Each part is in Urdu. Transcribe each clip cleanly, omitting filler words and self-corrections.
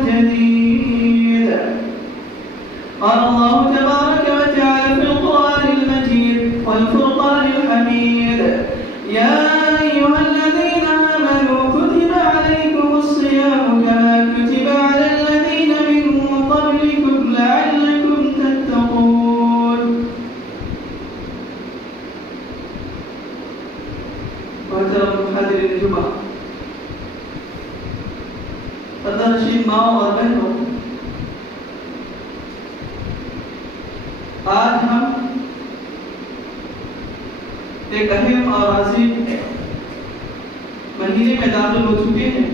جديد. قال الله تبارك وتعالى في القرآن المجيد والفرقان الحميد: يا أيها الذين آمنوا كتب عليكم الصيام كما كتب على الذين من قبلكم لعلكم تتقون. محترم حاضرین جمعہ، قدرشین ماؤں اور بہنوں، آج ہم ایک اہم اور عظیم مہینے میں داخل ہو چکے ہیں۔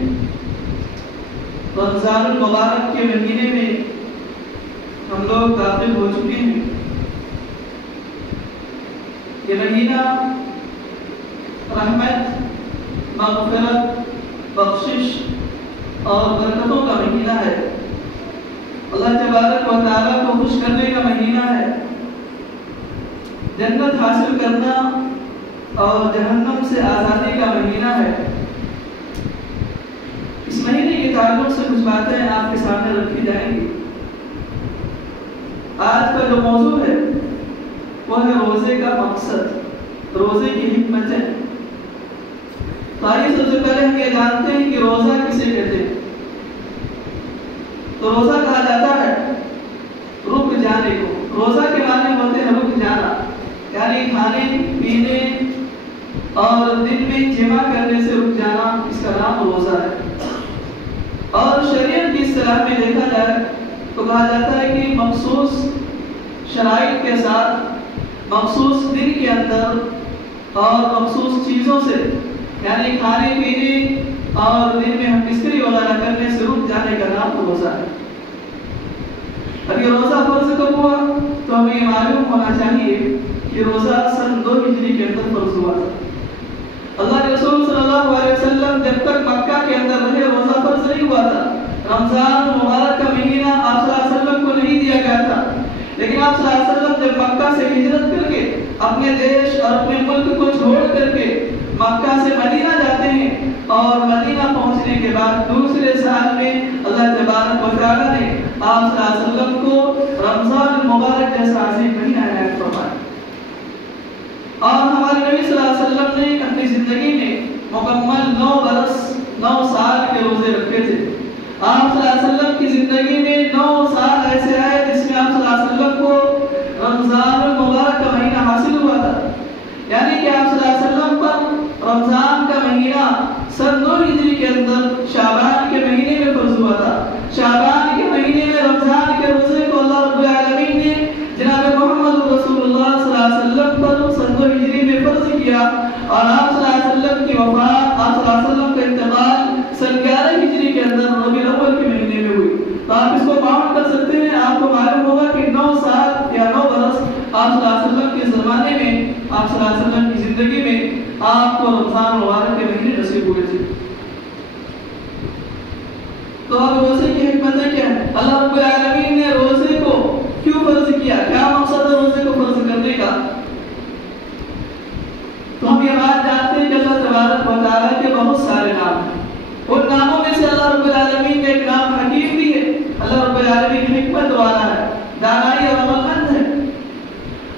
رمضان المبارک کے مہینے میں ہم لوگ داخل ہو چکے ہیں۔ یہ مہینہ رحمت، مغفرت، بخشش اور برکتوں کا مہینہ ہے۔ اللہ تبارک و تعالیٰ کو خوش کرنے کا مہینہ ہے، جنت حاصل کرنا اور جہنم سے آزادی کا مہینہ ہے۔ اس مہینے کے تعلق سے کچھ باتیں آپ کے سامنے رکھی جائیں گی۔ آج کا جو موضوع ہے وہ ہے روزے کا مقصد، روزے کی حکمتیں۔ تو آئیے سب سے پہلے ہم یہ جانتے ہیں کہ روزہ کسے کہتے ہیں۔ تو روزہ کہا جاتا ہے رک جانے کو۔ روزہ کے معنی ہوتے ہیں رک جانا، یعنی کھانے پینے اور دن میں جمع کرنے سے رک جانا، اس کا نام روزہ ہے۔ اور شریعت کی اصطلاح میں دیکھا جائے تو کہا جاتا ہے کہ مخصوص شرائط کے ساتھ، مخصوص دن کے اندر اور مخصوص چیزوں سے، یعنی کھانے پینے اور دن میں ہم بستری وغیرہ کرنے سے رک جانے کا نام روزہ ہے۔ اب یہ روزہ فرض کب ہوا تو ہمیں یہ معلوم ہونا چاہیے کہ روزہ سن 2 ہجری کے اندر فرض ہوا تھا۔ اللہ کے رسول صلی اللہ علیہ وسلم جب تک مکہ کے اندر رہے روزہ فرض نہیں ہوا تھا۔ رمضان مبارک کا مہینہ آپ صلی اللہ علیہ وسلم کو نہیں دیا گیا تھا، لیکن آپ صلی اللہ علیہ وسلم جب مکہ سے ہجرت کر کے اپنے دیش اور اپنے ملک کو چھوڑ کر کے مکہ سے مدینہ جاتے ہیں، اور مدینہ پہنچنے کے بعد دوسرے سال میں اللہ تبارک و تعالیٰ نے آپ صلی اللہ علیہ وسلم کو رمضان المبارک جیسا عظیم مہینہ عنایت فرمایا۔ اور ہمارے نبی صلی اللہ علیہ وسلم نے اپنی زندگی میں مکمل 9 برس 9 سال کے روزے رکھے تھے۔ آپ صلی اللہ علیہ وسلم کی زندگی میں 9 سال ایسے آئے جس میں آپ صلی اللہ علیہ وسلم کو رمضان المبارک کا مہینہ حاصل ہوا تھا، یعنی کہ آپ صلی اللہ علیہ وسلم پر رمضان کا مہینہ سن 2 ہجری کے اندر شعبان کے مہینے میں فرض ہوا تھا۔ شعبان کے مہینے میں رمضان کے روزے کو اللہ رب العالمین نے جناب محمد رسول اللہ صلی اللہ علیہ وسلم پر سن 2 ہجری میں فرض کیا، اور آپ صلی اللہ علیہ وسلم کی وفات، آپ صلی اللہ علیہ وسلم کا انتقال سن 11 ہجری کے اندر ربیع الاول کے مہینے میں ہوئی۔ تو آپ اس کو کاؤنٹ کر سکتے ہیں، آپ کو معلوم ہوگا کہ 9 سال یا 9 برس آپ صلی اللہ علیہ وسلم کے زمانے میں، آپ صلی اللہ علیہ وسلم کی زندگی میں آپ کو رمضان مبارک کے مہینے نصیب ہوئے تھے۔ تو اب روزے کی حکمتیں کیا ہے؟ اللہ رب العالمین نے روزے کو کیوں فرض کیا؟ کیا مقصد ہے روزے کو فرض کرنے کا؟ تو ہم یہ بات جانتے ہیں کہ اللہ تبارک و تعالیٰ کے بہت سارے نام ہیں۔ ان ناموں میں سے اللہ رب العالمین کا ایک نام حکیم بھی ہے۔ اللہ رب العالمین حکمت والا ہے، دانائی اور عقل مند ہے۔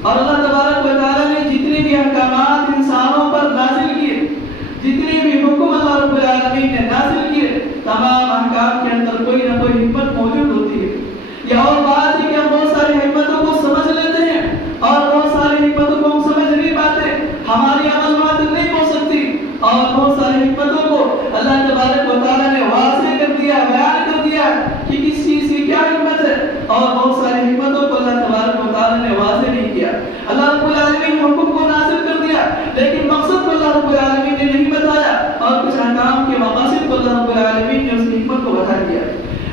اور اللہ تبارک و تعالیٰ نے جتنے بھی احکامات انسانوں پر نازل کیے، جتنے بھی حکم اللہ رب العالمین نے نازل کیے، تمام احکام کے اندر کوئی نہ کوئی حکمت موجود ہوتی ہے۔ یہ اور بات ہے کہ ہم بہت ساری حکمتوں کو سمجھ لیتے ہیں اور بہت ساری حکمتوں کو ہم سمجھ نہیں پاتے، ہماری عمل بات نہیں ہو سکتی، اور بہت ساری حکمتوں کو اللہ تبارک و تعالیٰ نے واضح کر دیا، بیان کر دیا کہ کس چیز کی کیا حکمت ہے، اور بہت ساری حکمتوں کو اللہ تبارک و تعالیٰ نے واضح نہیں کیا۔ اللہ رب العالمین حکم کو نازل کر دیا، لیکن مقصد کو اللہ رب العالمین نے نہیں بتایا، اور کچھ احکام کے مقاصد کو اللہ رب العالمین نے اس کی حکمت کو بتا دیا۔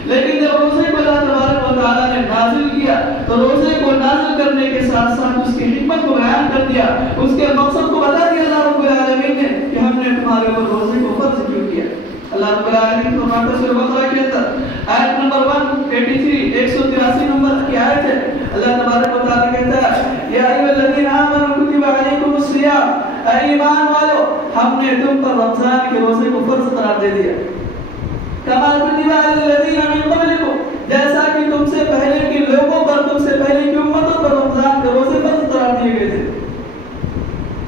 لیکن جب روزے کو اللہ تبارک و تعالیٰ نے نازل کیا تو روزے کو نازل کرنے کے ساتھ ساتھ اس کی حکمت کو بیان کر دیا، اس کے مقصد کو بتا دیا اللہ رب العالمین نے کہ ہم نے تمہارے اوپر روزے کو فرض کیوں کیا۔ اللہ رب العالمین فرماتا ہے سورہ بقرہ کے اندر آیت نمبر 183 183 نمبر کی آیت ہے، اللہ تبارک و تعالیٰ کہتا ہے یا ایھا الذین آمنوا کتب علیکم الصیام، اے ایمان والو ہم نے تم پر رمضان کے روزے کو فرض قرار دے دیا۔ کما کتب علی الذین من قبلکم، جیسا کہ تم سے پہلے کے لوگوں پر، تم سے پہلے کی امتوں پر رمضان کے روزے فرض قرار دیے گئے تھے،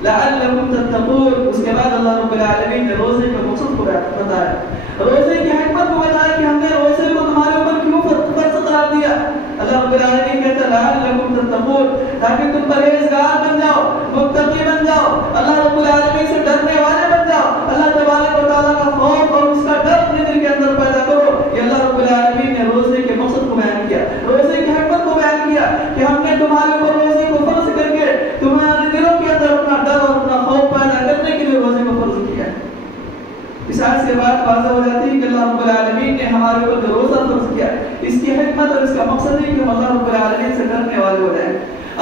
لعلکم تتقون۔ اس کے بعد اللہ رب العالمین نے روزے کا مقصد کو بتایا، روزے کی حکمت کو بتایا کہ ہم نے روزے کو تمہارے اوپر کیوں فرض قرار دیا۔ اللہ رب العالمین کہتا ہے لعلکم تتقون، تاکہ تم پرہیزگار بن جاؤ، متقی بن جاؤ، اللہ رب العالمین سے ڈرنے والے بن جاؤ، اللہ تبارک و تعالیٰ کا خوف اور اس کا ڈر اپنے دل کے اندر پیدا کرو۔ یہ اللہ رب العالمین نے روزے کے مقصد کو بیان کیا، روزے کی حکمت کو بیان کیا کہ ہم نے تمہارے اوپر روزے کو فرض کر کے تمہارے دلوں کے اندر اپنا ڈر اور اپنا خوف پیدا کرنے کے لیے روزے کو فرض کیا ہے۔ اس آیت سے بات واضح ہو جاتی ہے کہ اللہ رب العالمین نے ہمارے اوپر جو روزہ فرض کیا ہے، اس کی حکمت اور اس کا مقصد ہے کہ ہم اللہ رب العالمین سے ڈرنے والے ہو جائیں،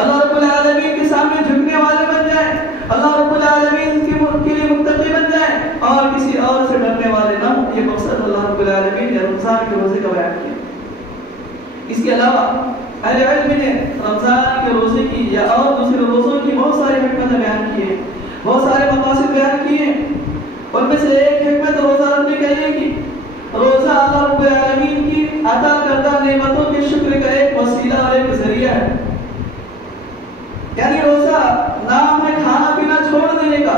اللہ رب العالمین کے سامنے جھکنے والے بن جائیں، اللہ رب العالمین کے لیے متقی بن جائیں اور کسی اور سے ڈرنے والے نہ ہوں۔ یہ مقصد اللہ رب العالمین نے رمضان کے روزے کا بیان کیا۔ اس کے علاوہ اہل علم نے رمضان کے روزے کی یا اور دوسرے روزوں کی بہت ساری حکمتیں بیان کی ہیں، بہت سارے مقاصد بیان کیے ہیں۔ ان میں سے ایک حکمت روزہ رکھنے کا یہ کہ روزہ اللہ رب العالمین کی عطا کردہ نعمتوں کے شکر کا ایک وسیلہ اور ایک ذریعہ ہے۔ یعنی روزہ نام ہے کھانا پینا چھوڑ دینے کا،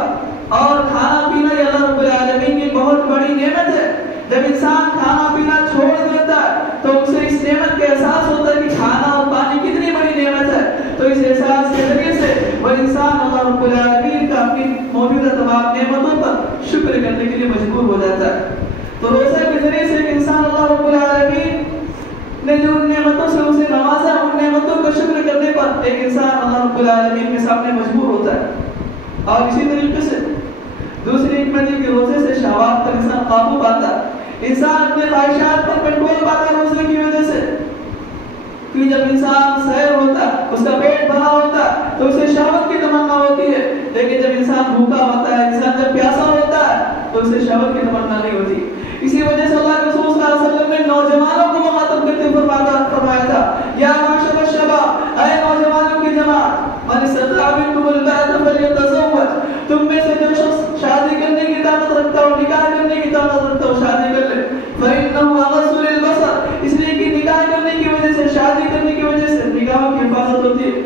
اور کھانا پینا یہ اللہ رب العالمین کی بہت بڑی نعمت ہے۔ جب انسان کھانا پینا چھوڑ دیتا ہے تو اسے اس نعمت کا احساس ہوتا ہے کہ کھانا اور پانی کتنی بڑی نعمت ہے، تو اس احساس کے ذریعے سے وہ انسان اللہ رب العالمین کا اپنی موجودہ تمام نعمتوں پر شکر کرنے کے لیے مجبور ہو جاتا ہے۔ تو روزہ کے ذریعے سے انسان اللہ رب العالمین نے جو ان نعمتوں سے اسے نوازا، ان نعمتوں کا شکر کرنے پر ایک انسان اللہ رب العالمین کے سامنے مجبور ہوتا ہے۔ اور اسی طریقے سے دوسری حکمت ہے کہ روزے سے شہوات پر انسان قابو پاتا ہے، انسان اپنے خواہشات پر کنٹرول پاتا ہے روزے کی وجہ سے۔ کہ جب انسان سیر ہوتا ہے، اس کا پیٹ بھرا ہوتا ہے تو اسے شہوت کی تمنا ہوتی ہے، لیکن جب انسان بھوکا ہوتا ہے، انسان جب پیاسا ہوتا ہے تو اسے شہوت کی تمنا نہیں ہوتی۔ اسی وجہ سے اللہ کے رسول صلی اللہ علیہ وسلم نے نوجوانوں کو مخاطب کرتے ہوئے فرمایا تھا، یا معاشر الشباب، اے نوجوانوں کی جماعت، من استطاع منکم الباءۃ فلیتزوج، تم میں سے جو شخص شادی کرنے کی طاقت رکھتا ہو، نکاح کرنے کی طاقت رکھتا ہو، شادی کر لے، فإنہ اغض للبصر، اس لیے کہ نکاح کرنے کی وجہ سے، شادی کرنے کی وجہ سے نگاہوں کی حفاظت ہوتی ہے،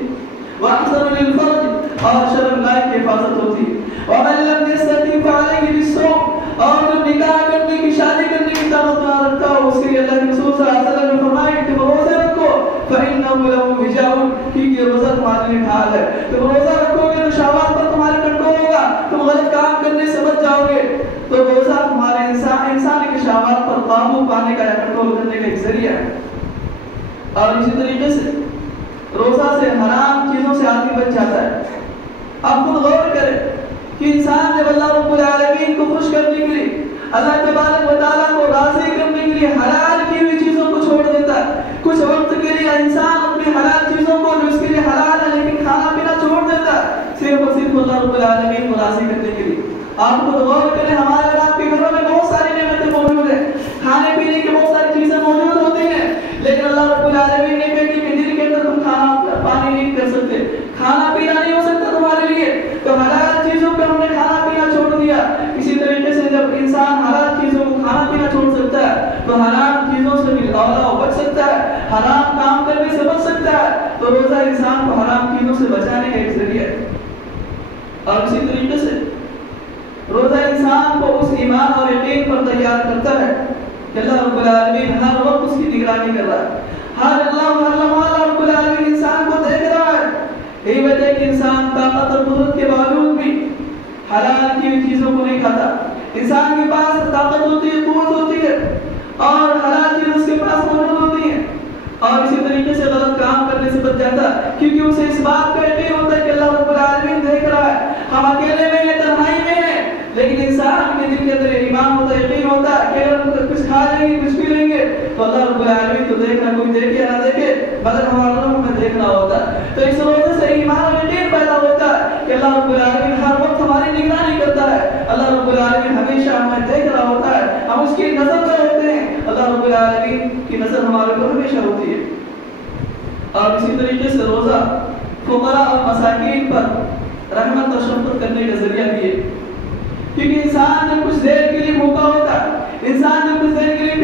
وأحسن للفرج، اور شرم گاہ کی حفاظت ہوتی ہے، ومن لم يستطع فعليه بالصوم، اور جو نکاح کرنے کی، شادی کرنے کی طاقت نہ رکھتا ہو، اس کے لیے اللہ کے رسول صلی اللہ علیہ وسلم نے فرمایا کہ تم روزے رکھو، فإنه له وجاء، کیونکہ روزہ تمہارے لیے ڈھال ہے۔ تم روزہ رکھو گے تو شہوات پر تمہارے کنٹرول ہوگا، تم غلط کام کرنے سے بچ جاؤ گے۔ تو روزہ تمہارے انسان کی شہوات پر قابو پانے کا یا کنٹرول کرنے کا ایک ذریعہ ہے۔ اور اسی طریقے سے روزہ سے حرام چیزوں سے آدمی بچ جاتا ہے۔ آپ خود غور کریں کہ انسان جب اللہ رب العالمین کو خوش کرنے کے لیے، اللہ تبارک و تعالیٰ کو راضی کرنے کے لیے حلال کی ہوئی چیزوں کو چھوڑ دیتا ہے، کچھ وقت کے لیے انسان اپنی حلال چیزوں کو جو اس کے لیے حلال ہے لیکن کھانا پینا چھوڑ دیتا ہے، صرف اور صرف اللہ رب العالمین کو راضی کرنے کے لیے۔ آپ خود غور کریں، ہمارے اور آپ کے گھروں میں بہت ساری نعمتیں موجود ہیں، کھانے پینے کی بہت ساری چیزیں موجود ہوتی ہیں، لیکن اللہ رب العالمین نے کہا کہ دن کے اندر تم کھانا پانی نہیں کر سکتے، کھانا پینا نہیں ہو سکتا تمہارے لیے، تو حلال چیزوں پہ ہم نے کھانا پینا چھوڑ دیا۔ اسی طریقے سے جب انسان حلال چیزوں کو کھانا پینا چھوڑ سکتا ہے تو حرام چیزوں سے بھی بچ سکتا ہے، حرام کام کرنے سے بچ سکتا ہے، تو روزہ انسان کو حرام چیزوں سے بچانے کا ایک ذریعہ ہے۔ اور اسی طریقے سے روزہ انسان کو اس ایمان اور یقین پر تیار کرتا ہے کہ اللہ رب العالمین ہر وقت اس کی نگرانی کر رہا ہے، ہر لمحہ رب العالمین انسان کو دیکھ رہا ہے۔ یہی وجہ ہے کہ انسان طاقت اور قدرت کے باوجود بھی حلال کی چیزوں کو نہیں کھاتا۔ انسان کے پاس طاقت ہوتی ہے، قوت ہوتی ہے، اور حلال چیز اس کے پاس موجود ہوتی ہے، اور اسی طریقے سے غلط کام کرنے سے بچ جاتا ہے، کیونکہ اسے اس بات کا یقین ہوتا ہے کہ اللہ رب العالمین دیکھ رہا ہے۔ ہم اکیلے میں ہیں، تنہائی میں ہیں، لیکن انسان کے دل کے اندر ایمان ہوتا ہے، یقین ہوتا ہے کہ اگر کچھ کھا لیں گے، کچھ پی لیں گے تو اللہ رب العالمین تو دیکھ رہا، کوئی دیکھے نہ دیکھے مگر ہمارا رب ہمیں دیکھ رہا ہوتا ہے۔ تو اس روزے سے ایمان اور یقین پیدا ہوتا ہے کہ اللہ رب العالمین ہر وقت ہماری نگرانی کرتا ہے، اللہ رب العالمین ہمیشہ ہمیں دیکھ رہا ہوتا ہے، ہم اس کی نظر میں ہوتے ہیں، اللہ رب العالمین کی نظر ہمارے اوپر ہمیشہ ہوتی ہے۔ اور اسی طریقے سے روزہ فقراء اور مساکین پر رحمت اور شفقت کرنے کا ذریعہ بھی ہے، کیونکہ انسان جب کچھ دیر کے لیے بھوکا ہوتا ہے، انسان جب کچھ دیر کے لیے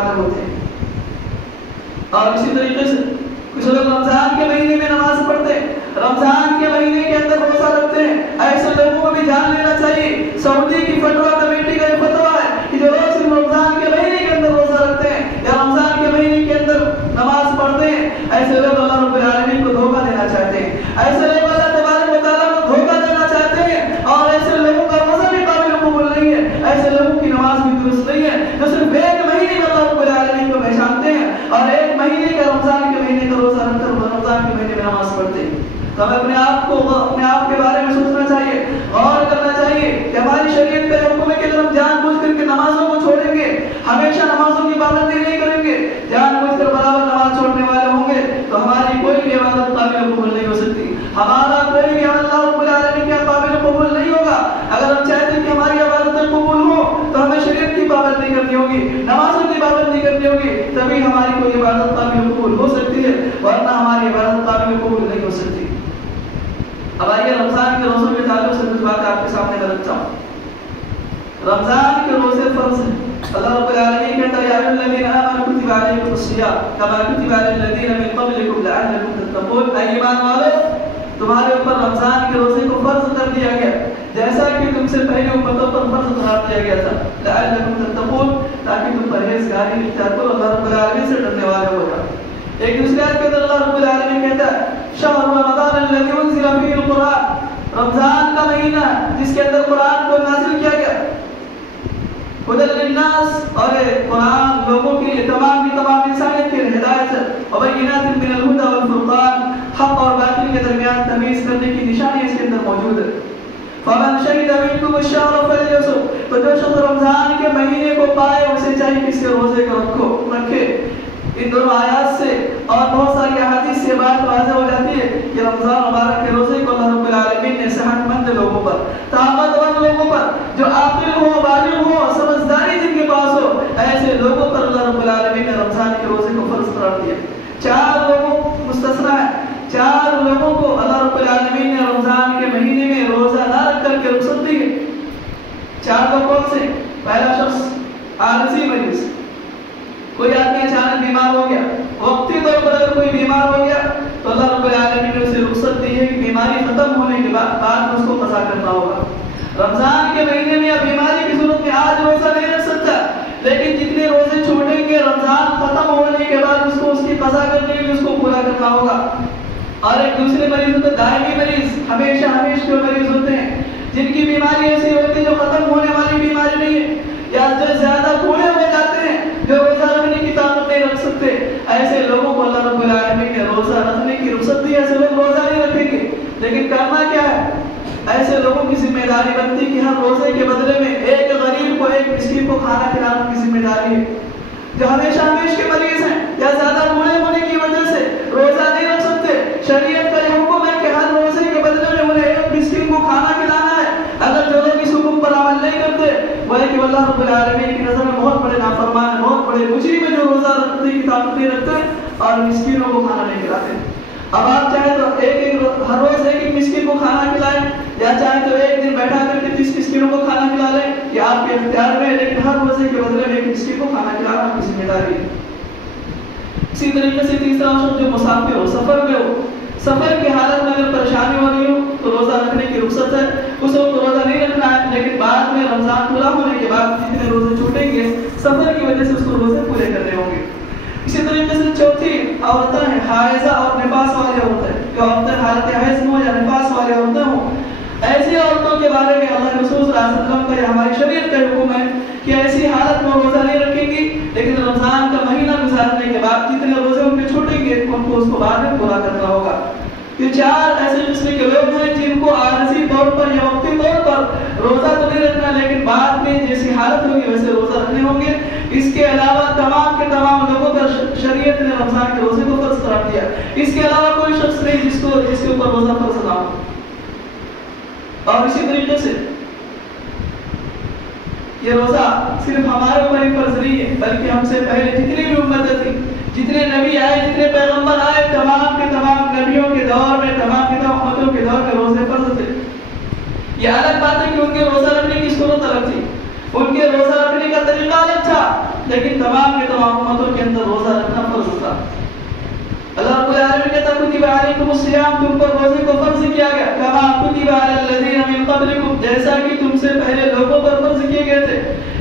والے ہوتے ہیں. اور اسی طریقے سے کچھ لوگ رمضان کے مہینے میں نماز پڑھتے ہیں, رمضان کے مہینے کے اندر روزہ رکھتے ہیں. ایسے لوگوں کو بھی جان لینا چاہیے سعودی کی فتویٰ کمیٹی کا یہ فتویٰ ہے کہ جو لوگ صرف رمضان کے مہینے کے اندر روزہ رکھتے ہیں یا رمضان کے مہینے کے اندر نماز پڑھتے ہیں, ایسے لوگ اللہ رب العالمین کو دھوکہ دینا چاہتے ہیں. ایسے لوگ اللہ تبارک و تعالیٰ کو دھوکہ دینا چاہتے ہیں, اور ایسے لوگوں کا روزہ بھی قابل قبول نہیں ہے, ایسے لوگوں کی نماز بھی درست نہیں ہے جو صرف ایک مہینے میں اللہ رب العالمین کو پہچانتے ہیں اور ایک مہینے کا رمضان کے مہینے کا روزہ رکھ کر رمضان کے مہینے میں نماز پڑھتے ہیں. تو ہمیں اپنے آپ کے بارے میں سوچنا چاہیے, غور کرنا چاہیے کہ ہماری شریعت کا حکم ہے کہ اگر ہم جان بوجھ کر کے نمازوں کو چھوڑیں گے, ہمیشہ نمازوں کی پابندی نہیں کریں گے, جان بوجھ کر برابر نماز چھوڑنے والے ہوں گے, تو ہماری کوئی بھی عبادت قابل قبول نہیں ہو سکتی, ہمارا کوئی بھی عمل اللہ رب العالمین کے قابل قبول نہیں ہوگا. اگر ہم چاہتے ہیں کہ ہماری عبادتیں قبول ہو تو ہمیں شریعت کی پابندی کرنی ہوگی, نمازوں کی پابندی کرنی ہوگی, تبھی ہماری کوئی عبادت قابل قبول ہو سکتی ہے, ورنہ ہماری عبادت قابل قبول نہیں ہو سکتی. اب آئیے رمضان کے روزوں کے تعلق سے کچھ بات آپ کے سامنے رکھتا ہوں. رمضان کے روزے فرض ہیں. اللہ رب العالمین کہتا ہے یا ایھا الذین آمنوا کتب علیکم الصیام کما کتب علی الذین من قبلکم لعلکم تتقون. اے ایمان والو, تمہارے اوپر رمضان کے روزے کو فرض کر دیا گیا جیسا کہ تم سے پہلے امتوں پر فرض قرار دیا گیا تھا, لعلکم تتقون, تاکہ تم پرہیزگاری اختیار کرو, اللہ رب العالمین سے ڈرنے والے ہو جاؤ. ایک دوسرے آیت کے اندر اللہ رب العالمین کہتا ہے شہر رمضان الذی انزل فیہ القرآن, رمضان کا مہینہ جس کے اندر قرآن کو نازل کیا گیا, ہدی للناس, اور قرآن لوگوں کے لیے تمام کی تمام انسانیت کے لیے ہدایت ہے, وبینات من الہدی والفرقان, حق اور باطل کے درمیان تمیز کرنے کی نشانی اس کے اندر موجود ہے. فمن شہد منکم الشہر فلیصم, تو جو شخص رمضان کے مہینے کو پائے اسے چاہیے کہ اس کے روزے کو رکھے. ان دونوں آیات سے اور بہت ساری احادیث سے بات واضح ہو جاتی ہے کہ رمضان مبارک کے روزے کو اللہ رب العالمین نے صحت مند لوگوں پر, طاقتور لوگوں پر, جو عاقل ہو, بالغ ہو, سمجھداری جن کے پاس ہو, ایسے لوگوں پر اللہ رب العالمین نے رمضان کے روزے کو فرض قرار دیا. 4 لوگوں مستثنیٰ ہے, 4 لوگوں کو اللہ رب العالمین نے رمضان کے مہینے میں روزہ نہ رکھ کر کے رخصت دی ہے. 4 لوگ کون سے؟ پہلا شخص عارضی مریض, کوئی آدمی اچانک بیمار ہو گیا, وقتی طور پر اگر کوئی بیمار ہو گیا تو اللہ رب العالمین نے اسے رخصت دی ہے کہ بیماری ختم ہونے کے بعد میں اس کو قضا کرنا ہوگا. رمضان کے مہینے میں اب بیماری کی صورت میں آج روزہ نہیں رکھ سکتا, لیکن جتنے روزے چھوڑیں گے رمضان ختم ہونے کے بعد اس کو اس کی قضا کرنے کے لیے اس کو پورا کرنا ہوگا. اور ایک دوسرے مریض ہوتے دائمی مریض, ہمیشہ کے مریض ہوتے ہیں جن کی بیماری ایسی ہوتی ہے جو ختم ہونے والی بیماری نہیں ہے, یا جو زیادہ بوڑھے ہو جاتے ہیں جو روزہ رکھنے کی طاقت نہیں رکھ سکتے, ایسے لوگوں کو اللہ رب العالمین نے روزہ رکھنے کی رخصت دی. ایسے لوگ روزہ نہیں رکھیں گے, لیکن کرنا کیا ہے, ایسے لوگوں کی ذمہ داری بنتی کہ ہر روزے کے بدلے میں ایک غریب کو, ایک مسکین کو کھانا کھلانا کی ذمہ داری ہے. جو ہمیشہ کے مریض ہیں یا زیادہ بوڑھے ہونے کی وجہ سے روزہ نہیں رکھ سکتے, شریعت کا یہ حکم ہے کہ ہر روزے کے بدلے میں انہیں ایک مسکین کو کھانا کھلانا ہے. اگر جو لوگ اس حکم پر عمل نہیں کرتے وہ ہے کہ اللہ رب العالمین کی نظر میں بہت بڑے نافرمان, بہت بڑے مجرم ہیں جو روزہ رکھنے کی طاقت نہیں رکھتے اور مسکینوں کو کھانا نہیں کھلاتے. اب آپ چاہیں تو ہر روز ایک مسکین کو کھانا کھلائیں, یا چاہیں تو ایک دن بیٹھا کر کے 30 مسکینوں کو کھانا کھلا لیں, یہ آپ کے اختیار میں ہے, لیکن ہر روزے کے بدلے میں ایک مسکین کو کھانا کھلانا آپ کی ذمہ داری ہے. اسی طریقے سے تیسرا شخص جو مسافر ہو, سفر میں ہو, سفر کی حالت میں اگر پریشانی ہو رہی ہو تو روزہ رکھنے کی رخصت ہے, اس وقت روزہ نہیں رکھنا ہے, لیکن بعد میں رمضان پورا ہونے کے بعد جتنے روزے چھوٹیں گے سفر کی وجہ سے اس کو روزے پورے کرنے ہوں گے. اسی طریقے سے چوتھی عورتیں ہیں حائضہ اور نفاس والی عورتیں, جو عورتیں حالت حیض میں ہو یا نفاس والی عورتیں ہوں, ایسی عورتوں کے بارے میں اللہ رسول صلی اللہ علیہ وسلم کا, ہماری شریعت کا حکم ہے کہ ایسی حالت میں روزہ نہیں رکھیں گی, لیکن رمضان کا مہینہ گزارنے کے بعد جتنے روزے ان کے چھوٹیں گے ان کو اس کو بعد میں پورا کرنا ہوگا. یہ 4 ایسے قسم کے لوگ ہیں جن کو عارضی طور پر یا وقتی طور پر روزہ تو نہیں رکھنا, لیکن بعد میں جیسی حالت ہوگی ویسے روزہ رکھنے ہوں گے. اس کے علاوہ تمام کے تمام لوگوں پر شریعت نے رمضان کے روزے کو فرض قرار دیا. اس کے علاوہ کوئی شخص نہیں جس کے اوپر روزہ فرض نہ ہو. اور اسی طریقے سے یہ روزہ صرف ہمارے اوپر ہی فرض نہیں ہے, بلکہ ہم سے پہلے جتنی بھی امتیں تھیں, جتنے نبی آئے, جتنے پیغمبر آئے, تمام کے تمام نبیوں کے دور میں, تمام کے تمام امتوں کے دور میں روزے فرض تھے. یہ الگ بات ہے کہ ان کے روزہ رکھنے کی صورت الگ تھی, ان کے روزہ رکھنے کا طریقہ الگ تھا, لیکن تمام کے تمام علیکم الصیام تم پر روزے کو فرض کیا گیا کما کتب علی الذین من قبلکم جیسا کہ تم سے پہلے لوگوں پر فرض کیے گئے تھے.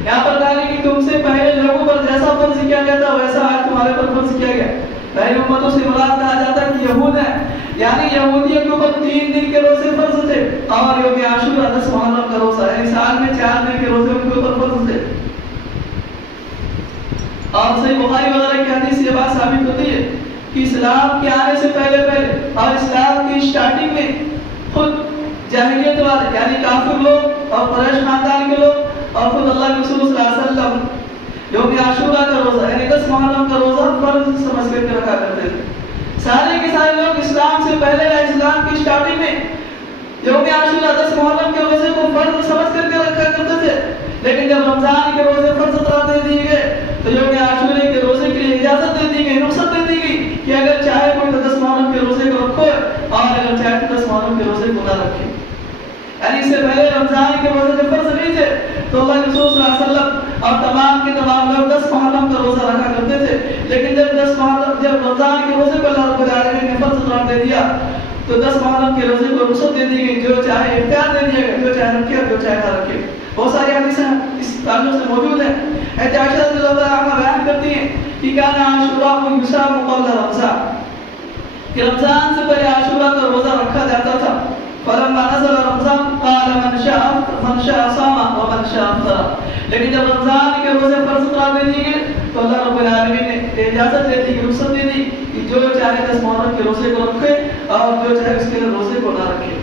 یہاں پر کہا کہ تم سے پہلے لوگوں پر جیسا فرض کیا گیا تھا ویسا آج تمہارے پر فرض کیا گیا. پہلی امتوں سے مراد کہا جاتا ہے کہ یہود ہے یعنی یہودیوں کے اوپر 3 دن کے روزے فرض تھے اور یوم عاشورہ 10 محرم کا روزہ یعنی سال میں 4 دن کے روزے ان کے اوپر فرض تھے. اور صحیح بخاری وغیرہ کی حدیث سے یہ بات ثابت ہوتی ہے کہ اسلام کے آنے سے پہلے اور اسلام کی اسٹارٹنگ میں خود جاہلیت والے یعنی کافر لوگ اور قریش خاندان کے لوگ اور خود اللہ کے رسول صلی اللہ علیہ وسلم یوم عاشورہ کا روزہ یعنی 10 محرم کا روزہ فرض سمجھ کر کے رکھا کرتے تھے. سارے کے سارے لوگ اسلام سے پہلے یا اسلام کی اسٹارٹنگ میں یوم عاشورہ 10 محرم کے روزے کو فرض سمجھ کر کے رکھا کرتے تھے. لیکن جب رمضان کے روزے فرض قرار دے دیے گئے تو یوم عاشورہ کے روزے کے لیے اجازت دے دی گئی, رخصت دے دی گئی کہ اگر چاہے کوئی تو 10 محرم کے روزے کو رکھو اور اگر چاہے تو 10 محرم کے روزے کو نہ رکھے. یعنی اس سے پہلے رمضان کے روزے جب فرض نہیں تھے تو اللہ کے رسول صلی اللہ علیہ وسلم اور تمام کے تمام لوگ 10 محرم کا روزہ رکھا کرتے تھے. لیکن جب رمضان کے روزے کو اللہ رب العالمین نے فرض قرار دے دیا تو 10 محرم کے روزے کو رخصت دے دی گئی, جو چاہے اختیار دے دیا گیا, جو چاہے رکھے اور جو چاہے نہ رکھے. بہت ساری حدیثیں اس تعلق سے موجود ہیں. عائشہ رضی اللہ عنہا بیان کرتی ہیں کہ کان عاشورہ یصام قبل رمضان کہ رمضان سے پہلے عاشورہ کا روزہ رکھا جاتا تھا. فلما نزل رمضان قال من شاء صام ومن شاء افطر. لیکن جب رمضان کے روزے فرض قرار دے دیے گئے تو اللہ رب العالمین نے اجازت دے دی, رخصت دے دی کہ جو چاہے 10 محرم کے روزے کو رکھے اور جو چاہے اس کے روزے کو نہ رکھے.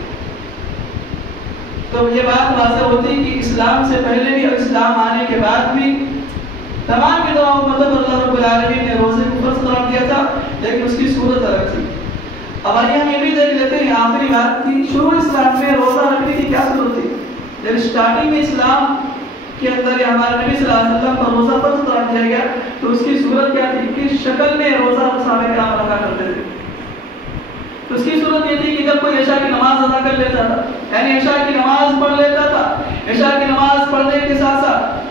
تو یہ بات واضح ہوتی ہے کہ اسلام سے پہلے بھی اور اسلام آنے کے بعد بھی تمام کے تمام امتوں پر اللہ رب العالمین نے روزے کو فرض قرار دیا تھا, لیکن اس کی صورت الگ تھی. اب آئیے ہم یہ بھی دیکھ لیتے ہیں آخری بات کی شروع اسلام میں روزہ رکھنے کی کیا صورت تھی. جب اسٹارٹنگ میں اسلام کے اندر یا ہمارے نبی صلی اللہ علیہ وسلم پر روزہ فرض قرار دیا گیا تو اس کی صورت کیا تھی, کس شکل میں روزہ صحابہ کرام رکھا کرتے تھے. تو اس کی صورت یہ تھی کہ جب کوئی عشاء کی نماز ادا کر لیتا تھا یعنی عشاء کی نماز پڑھ لیتا تھا, عشاء کی نماز پڑھنے کے ساتھ ساتھ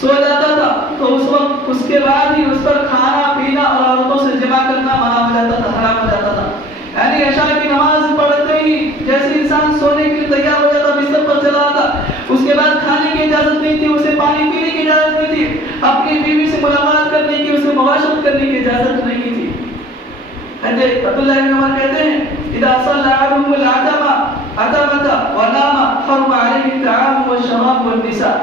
سو جاتا تھا تو اس وقت اس کے بعد ہی اس پر کھانا پینا اور عورتوں سے جمع کرنا منع ہو جاتا تھا, حرام ہو جاتا تھا. یعنی عشاء کی نماز پڑھتے ہی جیسے انسان سونے کے لیے تیار ہو جاتا بستر پر چلا آتا, اس کے بعد کھانے کی اجازت نہیں تھی, اسے پانی پینے کی اجازت نہیں تھی, اپنی بیوی سے ملاقات کرنے کی, اسے مباشرت کرنے کی اجازت نہیں تھی. عبداللہ بن عمر کہتے ہیں اذا صلى احدهم العتمة ونام حرم عليه الطعام والشراب والنساء.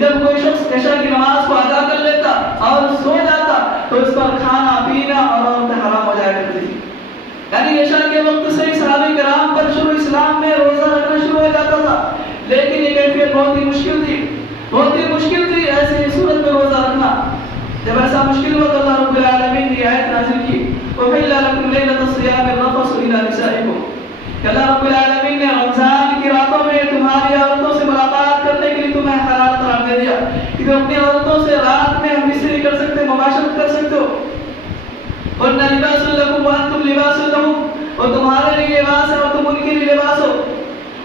جب کوئی شخص عشاء کی نماز کو ادا کر لیتا اور سو جاتا تو اس پر کھانا پینا اور عورتیں حرام ہو جایا کرتی تھی. یعنی عشاء کے وقت سے صحابہ کرام پر شروع اسلام میں روزہ رکھنا شروع ہو جاتا تھا, لیکن یہ کیفیت بہت ہی مشکل تھی, بہت ہی مشکل تھی ایسی صورت میں روزہ رکھنا. جب ایسا مشکل ہوا تو اللہ رب العالمین نے آیت نازل کی وَحِلَّ لَكُمْ لَيْلَةَ الصِّيَامِ الرَّفَثُ إِلَىٰ نِسَائِكُمْ کہ اللہ رب العالمین نے رمضان کی راتوں میں تمہاری عورتوں سے ملاقات کرنے کے لیے تمہیں حلال قرار دے دیا کہ تم اپنی عورتوں سے رات میں ہم مصری کر سکتے, مباشرت کر سکتے ہو. وَإِنَّ لِبَاسٌ لَكُمْ وَأَنْتُمْ لِبَاسٌ لَهُمْ اور تمہارے لیے لباس ہے اور تم ان کے لیے لباس ہو.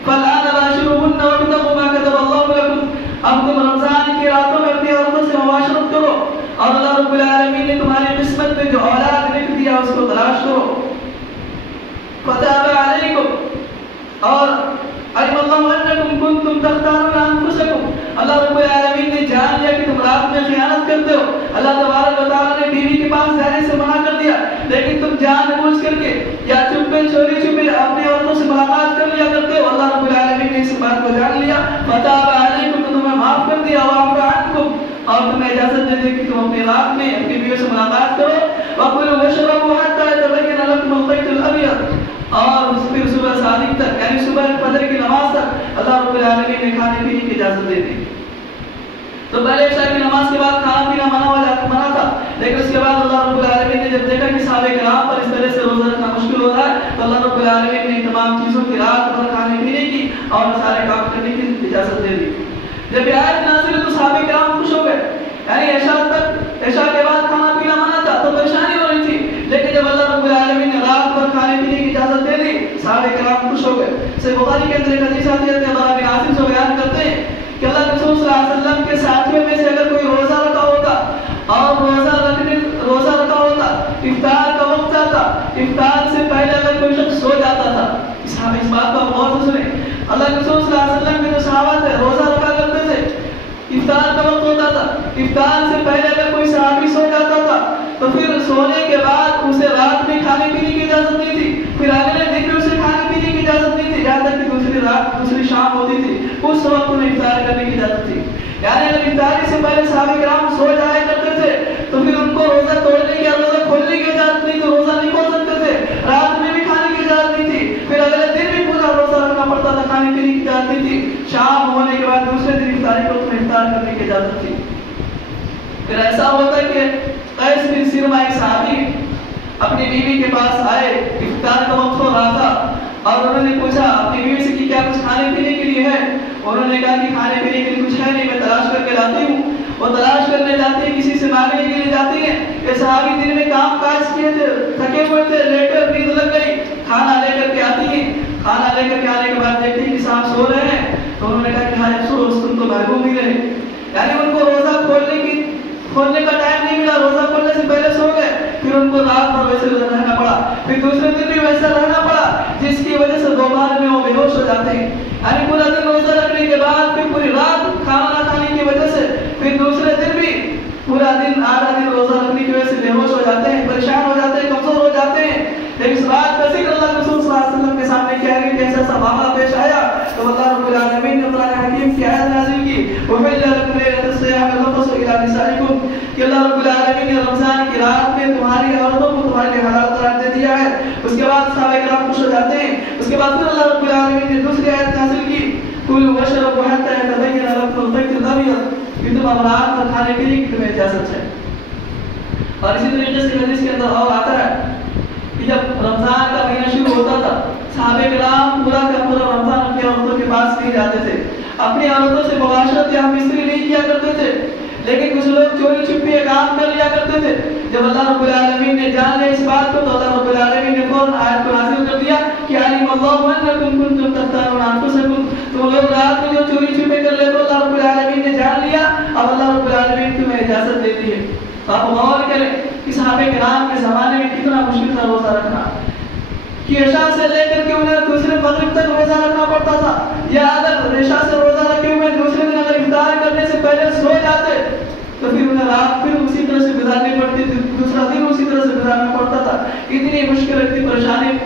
فَالْآنَ بَاشِرُوهُنَّ وَابْتَغُوا مَا كَتَبَ اللَّهُ لَكُمْ اب تم رمضان کی راتوں میں اپنی عورتوں سے مباشرت کرو اور اللہ رب العالمین نے تمہاری قسمت میں جو اولاد لکھ دیا اس کو تلاش کرو. فَتَابَ عَلَيْكُمْ اور علم اللہ انکم کنتم تختارون انفسکم اللہ رب العالمین نے جان لیا کہ تم رات میں خیانت کرتے ہو. اللہ تبارک و تعالیٰ نے بیوی کے پاس جانے سے منع کر دیا, لیکن تم جان بوجھ کر کے یا چپے چوری چھپے اپنی عورتوں سے ملاقات کر لیا کرتے ہو. اللہ رب العالمین نے اس بات کو جان لیا. فتاب علیکم تو تمہیں معاف کر دیا, وعفو عنکم اور تمہیں اجازت دے دی کہ تم اپنی رات میں اپنی بیوی سے ملاقات کرو. وکلوا واشربوا حتى يتبين لكم الخيط الابيض اور پھر صبح صادق تک یعنی صبح فجر کی نماز تک اللہ رب العالمین نے کھانے پینے کی اجازت دے دی. تو پہلے عشاء کی نماز کے بعد کھانا پینا منع تھا, لیکن اس کے بعد اللہ رب العالمین نے جب دیکھا کہ صحابہ کرام پر اس طرح سے روزہ رکھنا مشکل ہو رہا ہے تو اللہ رب العالمین نے تمام چیزوں کی رات بھر کھانے پینے کی اور سارے کام کرنے کی اجازت دے دی. جب یہ آیت نازل ہوئی تو صحابہ کرام خوش ہو گئے, یعنی عشاء کے بعد کھانا پینا منع تھا تو پریشانی ہو رہی تھی, لیکن جب اللہ رب العالمین نے رات بھر کھانے پینے کی اجازت دے دی صحابہ کرام خوش ہو گئے. صحیح بخاری کے اندر ایک حدیث آتی ہے براء بن عازب سے بیان کرتے ہیں کہ اللہ کے رسول صلی اللہ علیہ وسلم کے ساتھیوں میں سے اگر کوئی روزہ رکھا ہوتا اور روزہ رکھا ہوتا افطار کا وقت آتا, افطار سے پہلے اگر کوئی شخص تھا. اس بات کو غور سے سنیں. اللہ کے رسول صلی اللہ علیہ وسلم کے جو صحابہ تھے روزہ رکھا کرتے تھے. افطار کا وقت ہوتا تھا, افطار سے پہلے اگر کوئی صحابی سو جاتا تھا تو پھر سونے کے بعد اسے رات میں کھانے پینے کی اجازت نہیں تھی, پھر اگلے دن بھی اسے کھانے پینے کی اجازت نہیں تھی, یہاں تک کہ دوسری رات دوسری شام ہوتی تھی اس وقت انہیں افطار کرنے کی اجازت تھی. یعنی اگر افطاری سے پہلے صحابہ کرام سو جایا کرتے تھے تو پھر ان کو روزہ توڑنے کی یا روزہ کھولنے کی اجازت نہیں, تو روزہ نہیں کھول سکتے تھے, رات میں بھی کھانے کی اجازت نہیں تھی, پھر اگلے دن بھی پورا روزہ رکھنا پڑتا تھا, کھانے پینے کی اجازت نہیں تھی, شام ہونے کے بعد دوسرے دن افطاری کو تمہیں افطار کرنے کی اجازت تھی. پھر ایسا ہوتا کہ قیس بن سرمہ ایک صحابی اپنی بیوی کے پاس آئے, افطار کا وقت ہو رہا تھا اور انہوں نے پوچھا اپنی بیوی سے کہ کیا کچھ کھانے پینے کے لیے ہے. انہوں نے کہا کہ کھانے پینے کے لیے کچھ ہے نہیں, میں تلاش کر کے لاتی ہوں. وہ تلاش کرنے جاتی ہے, کسی سے مانگنے کے لیے جاتی ہے. یہ صحابی دن میں کام کاج کیے تھے, تھکے ہوئے تھے, لیٹے نیند لگ گئی, کھانا لے کر کے آتی ہیں. کھانا لے کر کے آنے کے بعد دیکھتی کہ صاحب سو رہے ہیں, تو انہوں نے کہا کہ ہائے افسوس تم تو محروم ہی رہے. یعنی ان کو روزہ کھولنے کا ٹائم نہیں ملا, روزہ کھولنے سے پہلے سو گئے, پھر ان کو رات بھر ویسے رہنا پڑا, پھر دوسرے دن بھی ویسا رہنا پڑا, جس کی وجہ سے دوپہر میں وہ بے ہوش ہو جاتے ہیں. یعنی پورا دن روزہ رکھنے کے بعد پھر پوری رات کھانا نہ کھانے کی وجہ سے پھر دوسرے دن بھی پورا دن آدھا دن روزہ رکھنے کی وجہ سے بے ہوش ہو جاتے ہیں, پریشان ہو جاتے ہیں, کمزور ہو جاتے ہیں. لیکن اس بات کا ذکر اللہ کے رسول صلی اللہ علیہ وسلم کے سامنے کیا گیا کہ ایسا معاملہ پیش آیا تو اللہ رب العالمین نے قرآن حکیم کی آیت نازل کی, وَحِلَّ لَكُمْ لَيْلَةَ الصِّيَامِ الرَّفَثُ إِلَىٰ نِسَائِكُمْ, کہ اللہ رب العالمین نے رمضان کی رات میں تمہاری عورتوں کو تمہارے لیے حلال قرار دے دیا ہے. اس کے بعد صحابہ کرام خوش ہو جاتے ہیں. اس کے بعد پھر اللہ رب العالمین نے دوسری آیت نازل کی, کُلُوا وَاشْرَبُوا حَتَّىٰ يَتَبَيَّنَ لَكُمُ الْخَيْطُ الْأَبْيَضُ, کہ تم امرات اور کھانے پینے کی تمہیں اجازت ہے. اور اسی طریقے سے حدیث کے اندر اور آتا ہے کہ جب رمضان کا مہینہ شروع ہوتا تھا صحابہ کرام پورا کا پورا رمضان اپنی عورتوں کے پاس نہیں جاتے تھے, اپنی عورتوں سے مباشرت یا مستری نہیں کیا کرتے تھے, لیکن کچھ لوگ چوری چھپی کام کر لیا کرتے تھے. جب اللہ رب العالمین نے جان لیا اس بات کو تو اللہ رب العالمین نے فوراً آیت کو نازل کر دیا کہ علم اللہ انکم کنتم تختارون انفسکم, تو لوگ رات میں جو چوری چھپے کر لیتے اللہ رب العالمین نے جان لیا, اب اللہ رب العالمین تمہیں اجازت دیتی ہے. آپ غور کریں کہ صحابہ کرام کے زمانے میں کتنا مشکل تھا روزہ رکھنا, کہ عشاء سے لے کر کے انہیں دوسرے مغرب تک روزہ رکھنا پڑتا تھا, یا اگر عشاء سے روزہ رکھے ہوئے دوسرے دن اگر افطار کرنے سے پہلے سو جاتے تو پھر انہیں رات پھر اسی طرح سے گزارنی پڑتی تھی, دوسرا دن اسی طرح سے گزارنا پڑتا تھا. اتنی مشکل اتنی پریشانی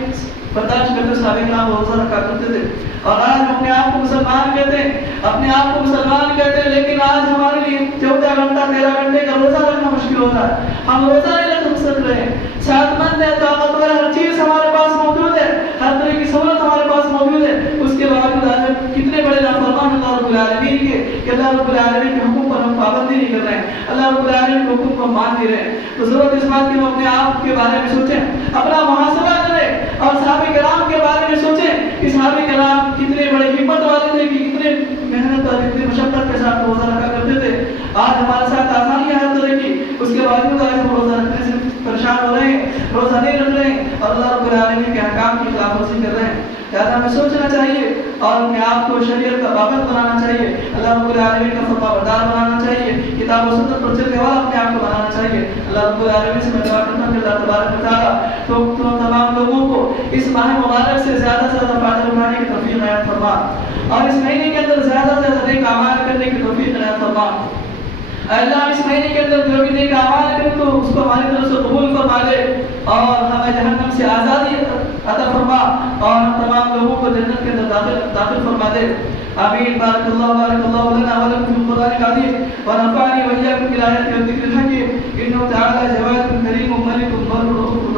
برداشت کرتے صحابہ کرام روزہ رکھا کرتے تھے. اور آج ہم اپنے آپ کو مسلمان کہتے ہیں, اپنے آپ کو مسلمان کہتے ہیں, لیکن آج ہمارے لیے 14 گھنٹہ 13 گھنٹے کا روزہ رکھنا مشکل ہو رہا ہے. ہم روزہ نہیں رکھ سک رہے ہیں, صحت مند ہے, طاقتور ہے, ہر چیز ہمارے پاس موجود ہے, ہر طرح کی سہولت ہمارے پاس موجود ہے, اس کے باوجود آج کتنے بڑے نافرمان اللہ رب العالمین کے کہ اللہ رب العالمین کے حکم پر ہم پابندی نہیں کر رہے ہیں, اللہ رب العالمین کے حکم کو مان نہیں رہے ہیں. تو ضرورت اس بات کی ہم اپنے آپ کے بارے میں سوچیں, اپنا محاسبہ کریں اور صحابہ کرام کے بارے میں سوچیں کہ صحابہ کرام کتنے بڑے ہمت والے تھے, کہ کتنے محنت اور کتنی مشقت کے ساتھ روزہ رکھا کرتے تھے. آج ہمارے ساتھ آسانیاں ہر طرح کی, اس کے باوجود آج ہم روزہ رکھنے سے پریشان ہو رہے ہیں, روزہ نہیں رکھ رہے ہیں اور اللہ رب العالمین کے احکام کی خلاف ورزی کر رہے ہیں. لہٰذا ہمیں سوچنا چاہیے اور اپنے آپ کو شریعت کا پابند بنانا چاہیے, اللہ رب العالمین کا فرما بردار بنانا چاہیے, کتاب و سنت پر چلنے والا اپنے آپ کو بنانا چاہیے. اللہ رب العالمین سے میں دعا کرتا ہوں کہ اللہ تبارک و تعالیٰ تو تمام لوگوں کو اس ماہ مبارک سے زیادہ سے زیادہ فائدہ اٹھانے کی توفیق عنایت فرما, اور اس مہینے کے اندر زیادہ سے زیادہ نیک اعمال کرنے کی توفیق عنایت فرما. اللہ اس مہینے کے اندر جو بھی نیک اعمال کریں تو اس کو ہماری طرف سے قبول فرما لے اور ہمیں جہنم سے آزادی عطا فرما اور ہم تمام لوگوں کو جنت کے اندر داخل فرما دے. آمین. بارک اللہ لنا ولکم فی القرآن العظیم ونفعنی وإیاکم بالآیات والذکر الحکیم. انہ تعالی جواد کریم ملک بر رؤوف